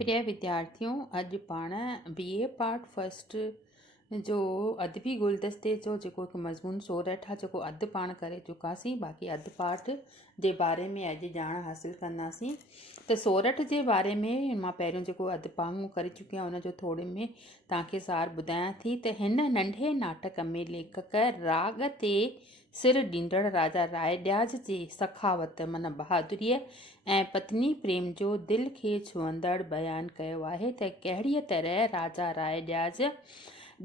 प्रिय विद्यार्थियों, अॼु पाण BA पार्ट फस्ट जो अदबी गुलदस्ते जो जेको हिकु मज़मून सोरठ आहे जेको अधु पाण करे चुकासीं। बाक़ी अधु पाठ जे बारे में अॼु ॼाण हासिलु कंदासीं। त सोरठ जे बारे में मां पहिरियों जेको अधु पाऊं करे चुकी आहियां उनजो थोरे में तव्हांखे सार ॿुधायां थी। त हिन नंढे नाटक में लेखक राग ते सिर ॾींदड़ राजा रायॾियाज जे सखावत माना बहादुरीअ ऐं पत्नी प्रेम जो दिलि खे छुहंदड़ बयानु कयो आहे त कहिड़ीअ तरह राजा रायॾियाज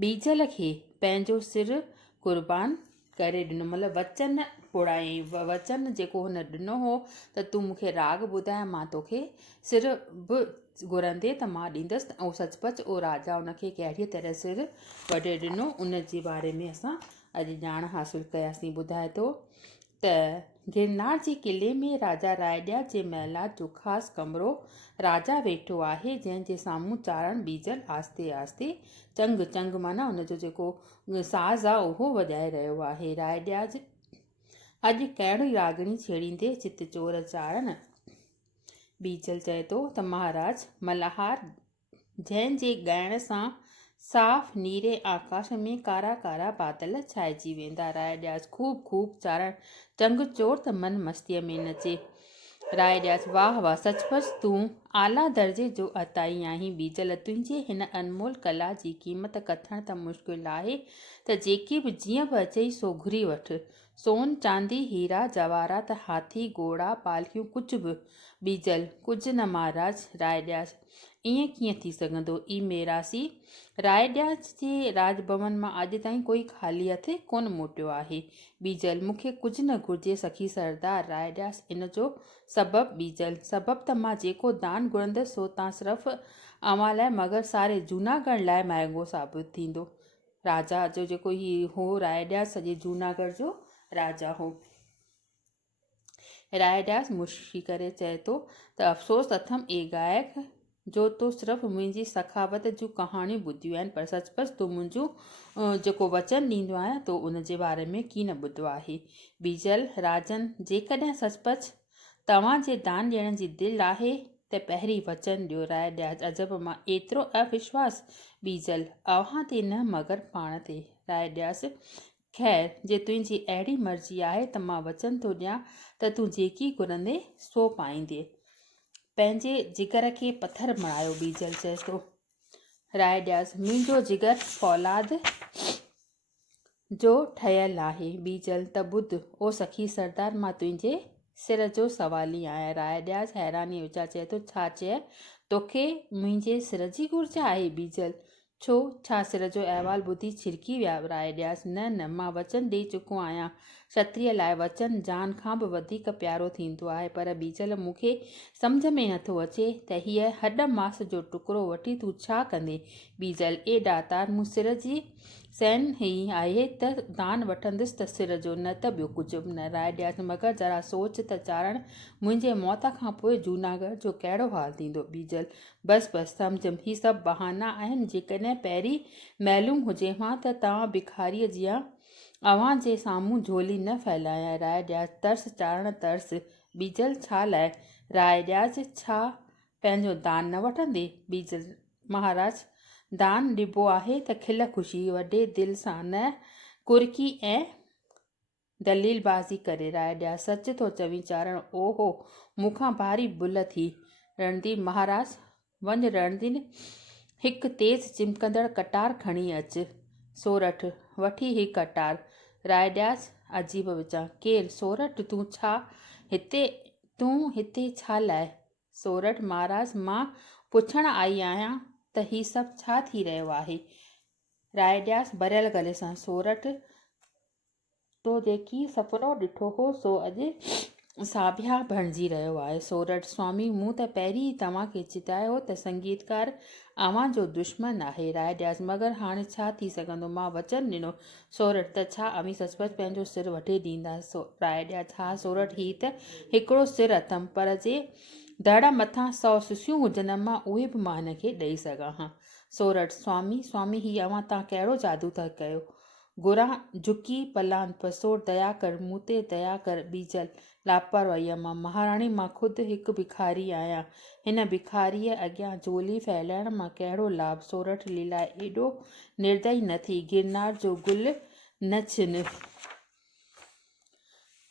बीजल खे पंहिंजो सिर क़ुर्बान करे ॾिनो, मतिलबु वचन पुड़ायईं। वचन जेको हुन ॾिनो हो त तूं मूंखे राग ॿुधाए, मां तोखे सिर बि घुरंदे त मां ॾींदसि। ऐं सचपच उहो राजा उनखे कहिड़ीअ तरह सिर वढे ॾिनो, उन जे बारे में असां अॼु ॼाण हासिलु कयासीं। ॿुधाए थो त गिरनार जे किले में राजा रायॾियाज जे महिलात जो ख़ासि कमिरो राजा वेठो आहे, जंहिंजे साम्हूं चारण बीजल आस्ते आस्ते चंग चंग माना उनजो जेको साज़ आहे उहो वॼाए रहियो आहे। रायॾियाज अॼु कहिड़ी रागणी छेड़ींदे चित चोर चाढ़नि। बीजल चए थो त महाराज मल्हार जंहिंजे ॻाइण सां साफ़ नीरे आकाश में कारा कारा बादल छाइजी वेंदा। रायॾियाज खूब खूब चारण चंग चोर त मन मस्तीअ में नचे। रायॾियाज वाह वाह, सचपच तूं आला दर्जे जो अताई आहीं। बीजल तुंहिंजे हिन अनमोल कला जी क़ीमत कथण त मुश्किल आहे त जेकी बि जीअं बि अचई सो घुरी वठि। सोन चांदी हीरा जवाहरात हाथी घोड़ा पालकियूं कुझु बि। बीजल कुझु न महाराज। रायॾियाज ईअं कीअं थी सघंदो, ई मेरासी रायॾियाज जे राजभवन मां अॼु ताईं कोई ख़ाली हथ कोन मोटियो आहे। बीजल मूंखे कुझु न घुरिजे सखी सरदार। रायॾियाज इन जो सबबु। बीजल सबबु त मां जेको दान घुरंदसि सो तव्हां सिर्फ़ु अव्हां लाइ मगर सारे जूनागढ़ लाइ महांगो साबित थींदो। राजा जो जेको ही हो रायॾियाज सॼे जूनागढ़ जो राजा हो। रायॾियाज मुश्की करे चए थो त अफ़सोस अथमि ए गायक जो तो सिर्फ़ु मुंहिंजी सखावत जूं कहाणियूं ॿुधियूं आहिनि, पर सचपच तूं मुंहिंजो जेको वचन ॾींदो आहियां तो उन जे बारे में की न ॿुधो आहे। बीजल राजन जेकॾहिं सचपच तव्हांजे दान ॾियण जी दिलि आहे त पहिरीं वचन ॾियो। रायॾियाज अजब मां एतिरो अविश्वास। बीजल अव्हां ते न मगर पाण ते। रायॾियाज ख़ैर जे तुंहिंजी अहिड़ी मर्ज़ी आहे त मां वचन थो ॾियां त तूं जेकी घुरंदे सो पाईंदे। पंहिंजे जिगर खे पथर बणायो। बीजल चए थो। रायॾियाज मुंहिंजो जिगर फौलाद जो ठहियलु आहे। बीजल त ॿुध ओ सखी सरदार, मां तुंहिंजे सिर जो सवाली आहियां। रायॾियाज हैरानी वीचार चए थो छा चए, तोखे मुंहिंजे सिर जी घुर्ज आहे। बीजल छो, छा सिर जो अहवालु ॿुधी छिरकी विया। रायॾियाज न न, मां वचन ॾेई चुको आहियां। क्षत्रिय लाइ वचन जान खां बि वधीक प्यारो थींदो आहे। पर बीजल मूंखे सम्झ में नथो अचे त हीअ हॾ मास जो टुकड़ो वठी तूं छा कंदे। बीजल ए ॾातार, मूं सिर जी सैन ई आहे त दान वठंदुसि त सिर जो, न त ॿियो कुझु बि न। रायॾियाज मगर जरा सोच त चारण मुंहिंजे मौत खां पोइ जूनागढ़ जो कहिड़ो हाल थींदो। बीजल बसि बसि सम्झमि, ही सभु बहाना आहिनि। जेकॾहिं पहिरीं मालूम हुजे हा त तव्हां भिखारीअ जीअं अव्हां जे साम्हूं झोली न फैलायां। रायॾियाज तरस चारण तरस। बीजल छा लाइ। रायॾियाज छा पंहिंजो दान न वठंदे। बीजल महाराज दान ॾिबो आहे त खिल ख़ुशी वॾे दिलि सां, न कुरकी ऐं दलीलबाज़ी करे। रायॾियाज सच थो चवीं चारण, ओहो मूंखां भारी भुल थी। रणधीर महाराज वञ रणधीर, हिकु तेज़ चिमकंदड़ कटार खणी अचु। सोरठ वठी ही कटार। रायॾियाज अजीब वीचार, केरु सोरठ, तूं हिते छा लाइ। सोरठ महाराज मां पुछण आई आहियां त ही सभु छा थी रहियो आहे। रायॾियाज भरियल गले सां, सोरठ तो जेकी सपनो ॾिठो हो सो अॼु साबिया बणिजी रहियो आहे। सोरठ स्वामी मूं त पहिरीं ई तव्हांखे चितायो त संगीतकार अव्हां जो दुश्मन आहे। रायॾियाज मगर हाणे छा थी सघंदो, मां वचन ॾिनो। सोरठ त छा अमीं सचपच पंहिंजो सिर वढे ॾींदा। रायॾियाज हा सोरठ, ही त हिकिड़ो सिर अथमि, पर जे धड़ मथां 100 सुसियूं हुजनि मां उहे बि मां हिन खे ॾेई सघां हा। सोरठ स्वामी ही अव्हां तव्हां कहिड़ो जादू था कयो। गुरा झुकी पलान पसोड़ दया कर मूं ते दया कर बीजल लापरवाहीअ मां। महाराणी मां ख़ुदि हिकु भिखारी आहियां। हिन भिखारीअ अॻियां झोली फैलाइण मां कहिड़ो लाभ। सोरठ लीलाए एॾो निर्दयी न थी, गिरनार जो गुल न छिन।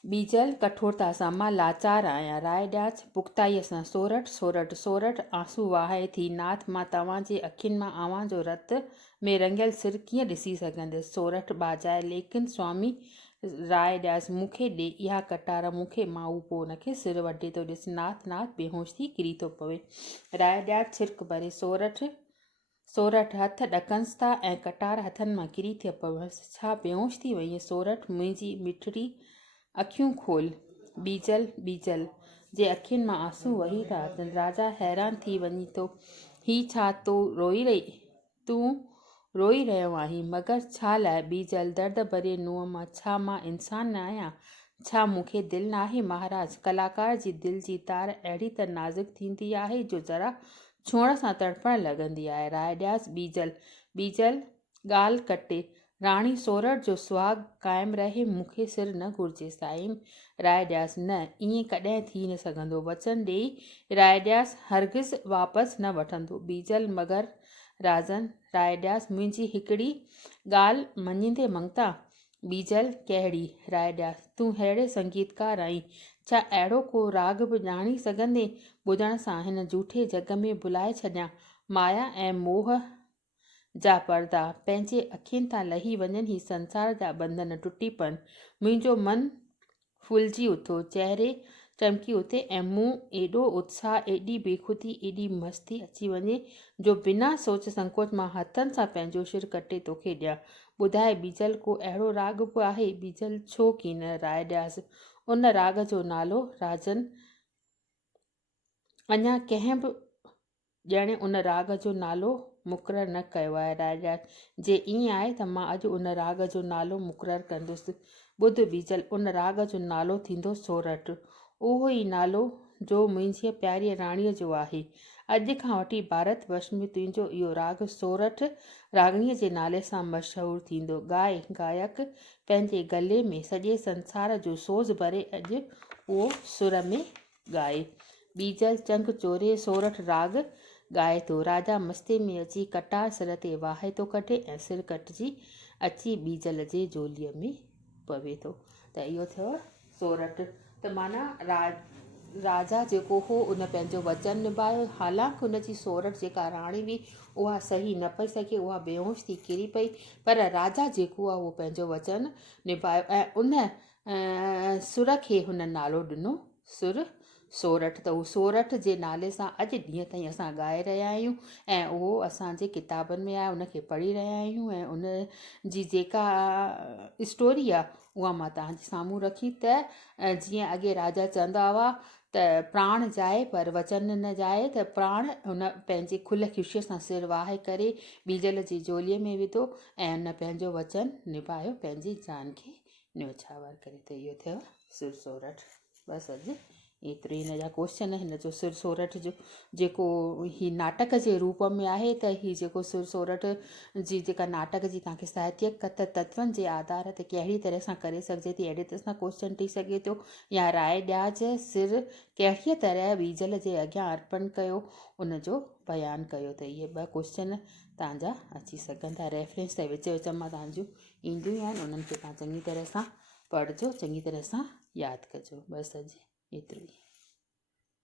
बीजल कठोरता सां, मां लाचार आहियां। राय ॾियाच पुख़्ताईअ सां, सोरठ सोरठ सोरठ आंसू वहाए थी। नाथ मां तव्हांजे अखियुनि मां अव्हां जो रत में रंगियल सिर कीअं ॾिसी सघंदसि। सोरठ बाजाए, लेकिन स्वामी राय ॾियास मूंखे ॾे इहा कटार मूंखे। माऊ पोइ हुनखे सिर वढे थो ॾिस। नाथ नाथ बेहोश थी किरी थो पवे। राय ॾियाच छिरक भरे, सोरठ हथ ॾकंसि था ऐं कटार हथनि मां किरी थी पवसि। छा बेहोश थी वई? सोरठ मुंहिंजी मिठड़ी अखियूं खोल। बीजल जे अखियुनि मां आंसू वही था अचनि। राजा हैरान थी वञे थो, ही छा तूं रोई रहियो आहीं? मगर छा लाइ? बीजल दर्द भरे नुंहं मां, छा मां इंसान न आहियां? छा मूंखे दिलि न आहे? महाराज, कलाकार जी दिलि जी तार अहिड़ी त नाज़ुक थींदी आहे जो ज़रा छुअण सां तड़पण लॻंदी आहे। राय ॾियास बीजल ॻाल्हि कटे, राणी सोरठ जो सुहाग क़ाइमु रहे, मूंखे सिर न घुरिजे। साईं राय ॾियास, न, ईअं कॾहिं थी न सघंदो। वचन ॾेई राय ॾियास हरगिज़ वापसि न वठंदो। बीजल, मगर राजन। राय ॾियास, मुंहिंजी हिकिड़ी ॻाल्हि मञींदे मंगता? बीजल, कहिड़ी? राय ॾियास, तूं अहिड़े संगीतकार आहीं, छा अहिड़ो को राग बि ॼाणी सघंदे? ॿुधण सां हिन झूठे जग में भुलाए छॾियां। माया ऐं मोह जा पर्दा पंहिंजे अखियुनि तां लही वञनि, ही संसार जा बंधन टुटी पवनि। मुंहिंजो मन फुलिजी उथो, चहिरे चमकी उथे ऐं मूं एॾो उत्साह, एॾी बेख़ुदी, एॾी मस्ती अची वञे जो बिना सोच संकोच मां हथनि सां पंहिंजो सिर कटे तोखे ॾियां। ॿुधाए बीजल, को अहिड़ो राग बि आहे? बीजल, छो की न? राय ॾियास, उन राग जो नालो? राजन, अञा कंहिं बि ॼणे उन राग जो नालो मुक़ररु न कयो आहे। राय ॾियास, जे ईअं आहे त मां अॼु उन राग जो नालो मुक़ररु कंदुसि। ॿुध बीजल, उन राग जो नालो थींदो सोरठ, उहो ई नालो जो मुंहिंजी प्यारी राणीअ जो आहे। अॼु खां वठी भारत वर्ष में तुंहिंजो इहो राग सोरठ रागणीअ जे नाले सां मशहूरु थींदो। गाए गायक पंहिंजे गले में सॼे संसार जो सोज़ भरे अॼु उहो सुर में ॻाए। बीजल चंग चोरे सोरठ राग ॻाए थो। राजा मस्ते में अची कटार सिर ते वाहे थो कढे ऐं सिर कटिजी अची बीजल जे झोलीअ में पवे थो। त इहो थियो सोरठ। त माना राजा जेको हो उन पंहिंजो वचन निभायो। हालांकि उनजी सोरठ जेका राणी हुई उहा सही न पई सघे, उहा बेहोश थी किरी पई, पर राजा जेको आहे उहो पंहिंजो वचन निभायो ऐं उन सुर खे हुन नालो ॾिनो सुर सोरठ। त उहो सोरठ जे नाले सां अॼु ॾींहं ताईं असां ॻाए रहिया आहियूं ऐं उहो असांजे किताबनि में आहे, उनखे पढ़ी रहिया आहियूं ऐं उन जी जेका स्टोरी आहे उहा मां तव्हांजे साम्हूं रखी। त जीअं अॻे राजा चवंदा हुआ त प्राण जाए पर वचन न जाए, त प्राण हुन पंहिंजे खुल ख़ुशीअ सां सिर वाहे करे बीजल जी झोलीअ में विधो ऐं हुन पंहिंजो वचन निभायो, पंहिंजी जान खे न्योछावर करे। त इहो थियो सिर सोरठ। बसि अॼु एतिरो हिन जा क्वेश्चन। हिन जो सिर सोरठ जो जेको ही नाटक जे रूप में आहे, त ही जेको सिर सोरठ जी जेका नाटक जी तव्हांखे साहित्यक तत्वनि जे आधार ते कहिड़ी तरह सां करे सघिजे थी, अहिड़ी तरह सां क्वेश्चन ठही सघे थो। या राय ॾियाच सिर कहिड़ीअ तरह बीजल जे अॻियां अर्पण कयो, उनजो बयानु कयो। त इहे 2 क्वेश्चन तव्हांजा अची सघनि था। रेफरेंस त विच विच मां तव्हांजूं ईंदियूं आहिनि, उन्हनि खे तव्हां चङी तरह सां पढ़िजो, चङी तरह सां यादि कजो। बसि अॼु एतिरो ई।